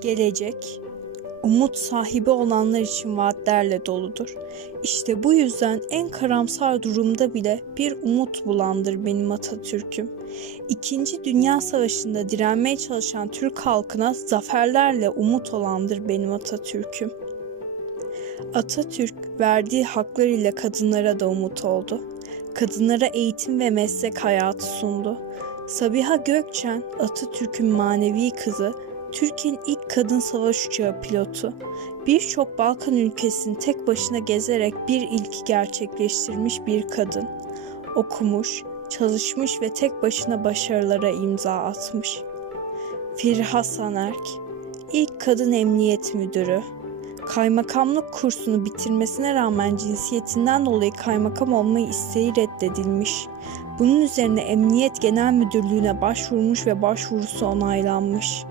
Gelecek, umut sahibi olanlar için vaatlerle doludur. İşte bu yüzden en karamsar durumda bile bir umut bulandır benim Atatürk'üm. İkinci Dünya Savaşı'nda direnmeye çalışan Türk halkına zaferlerle umut olandır benim Atatürk'üm. Atatürk verdiği haklar ile kadınlara da umut oldu. Kadınlara eğitim ve meslek hayatı sundu. Sabiha Gökçen, Atatürk'ün manevi kızı, Türkiye'nin ilk kadın savaş uçağı pilotu. Birçok Balkan ülkesini tek başına gezerek bir ilki gerçekleştirmiş bir kadın. Okumuş, çalışmış ve tek başına başarılara imza atmış. Feriha Sanerk, ilk kadın emniyet müdürü. Kaymakamlık kursunu bitirmesine rağmen cinsiyetinden dolayı kaymakam olmayı isteği reddedilmiş. Bunun üzerine Emniyet Genel Müdürlüğü'ne başvurmuş ve başvurusu onaylanmış.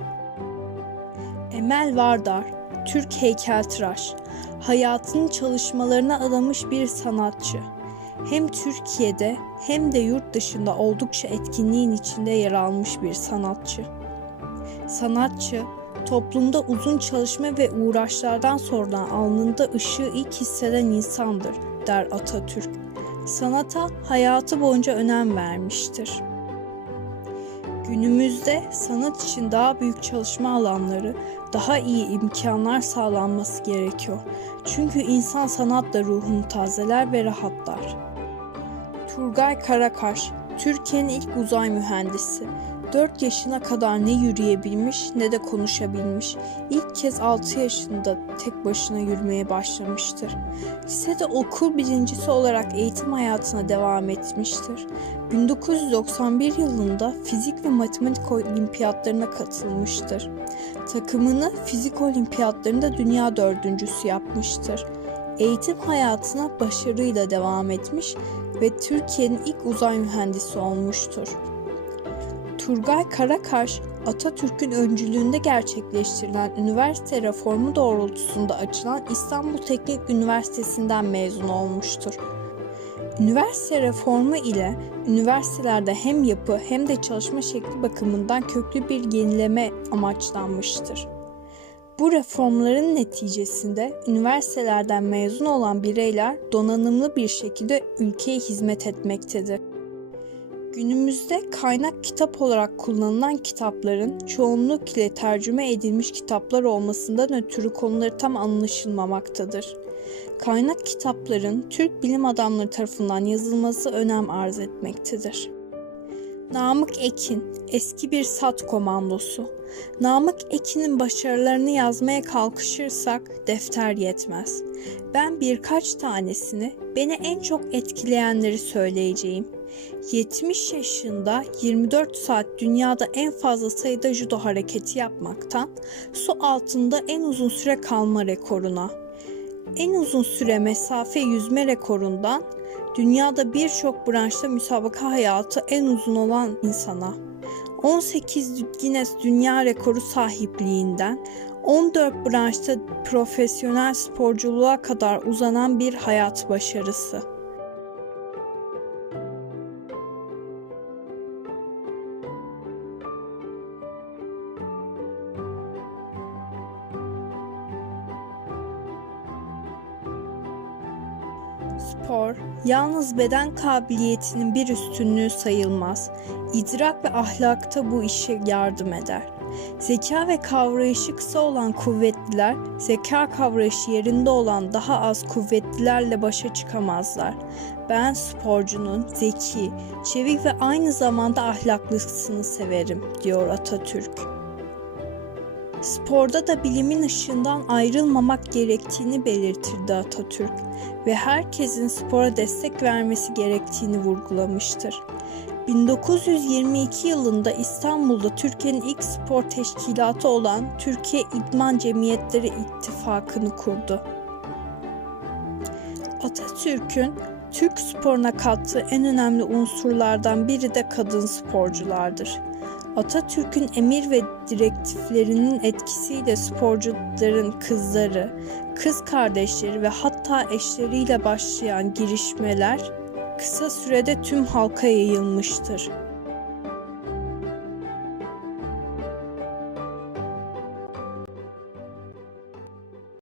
Emel Vardar, Türk heykeltıraş, hayatını çalışmalarına adamış bir sanatçı. Hem Türkiye'de hem de yurt dışında oldukça etkinliğin içinde yer almış bir sanatçı. Sanatçı, toplumda uzun çalışma ve uğraşlardan sonra alnında ışığı ilk hisseden insandır, der Atatürk. Sanata hayatı boyunca önem vermiştir. Günümüzde sanat için daha büyük çalışma alanları, daha iyi imkanlar sağlanması gerekiyor. Çünkü insan sanatla ruhunu tazeler ve rahatlar. Turgay Karakaş, Türkiye'nin ilk uzay mühendisi. 4 yaşına kadar ne yürüyebilmiş ne de konuşabilmiş. İlk kez 6 yaşında tek başına yürümeye başlamıştır. Lisede okul birincisi olarak eğitim hayatına devam etmiştir. 1991 yılında fizik ve matematik olimpiyatlarına katılmıştır. Takımını fizik olimpiyatlarında dünya dördüncüsü yapmıştır. Eğitim hayatına başarıyla devam etmiş ve Türkiye'nin ilk uzay mühendisi olmuştur. Turgay Karakaş, Atatürk'ün öncülüğünde gerçekleştirilen üniversite reformu doğrultusunda açılan İstanbul Teknik Üniversitesi'nden mezun olmuştur. Üniversite reformu ile üniversitelerde hem yapı hem de çalışma şekli bakımından köklü bir yenileme amaçlanmıştır. Bu reformların neticesinde üniversitelerden mezun olan bireyler donanımlı bir şekilde ülkeye hizmet etmektedir. Günümüzde kaynak kitap olarak kullanılan kitapların çoğunluk ile tercüme edilmiş kitaplar olmasından ötürü konuları tam anlaşılmamaktadır. Kaynak kitapların Türk bilim adamları tarafından yazılması önem arz etmektedir. Namık Ekin, eski bir SAT komandosu. Namık Ekin'in başarılarını yazmaya kalkışırsak defter yetmez. Ben birkaç tanesini, beni en çok etkileyenleri söyleyeceğim. 70 yaşında 24 saat dünyada en fazla sayıda judo hareketi yapmaktan, su altında en uzun süre kalma rekoruna, en uzun süre mesafe yüzme rekorundan, dünyada birçok branşta müsabaka hayatı en uzun olan insana, 18 Guinness Dünya Rekoru sahipliğinden, 14 branşta profesyonel sporculuğa kadar uzanan bir hayat başarısı. Spor, yalnız beden kabiliyetinin bir üstünlüğü sayılmaz. İdrak ve ahlakta bu işe yardım eder. Zeka ve kavrayışı kısa olan kuvvetliler, zeka kavrayışı yerinde olan daha az kuvvetlilerle başa çıkamazlar. Ben sporcunun zeki, çevik ve aynı zamanda ahlaklısını severim, diyor Atatürk. Sporda da bilimin ışığından ayrılmamak gerektiğini belirtirdi Atatürk ve herkesin spora destek vermesi gerektiğini vurgulamıştır. 1922 yılında İstanbul'da Türkiye'nin ilk spor teşkilatı olan Türkiye İdman Cemiyetleri İttifakı'nı kurdu. Atatürk'ün Türk sporuna kattığı en önemli unsurlardan biri de kadın sporculardır. Atatürk'ün emir ve direktiflerinin etkisiyle sporcuların kızları, kız kardeşleri ve hatta eşleriyle başlayan girişmeler kısa sürede tüm halka yayılmıştır.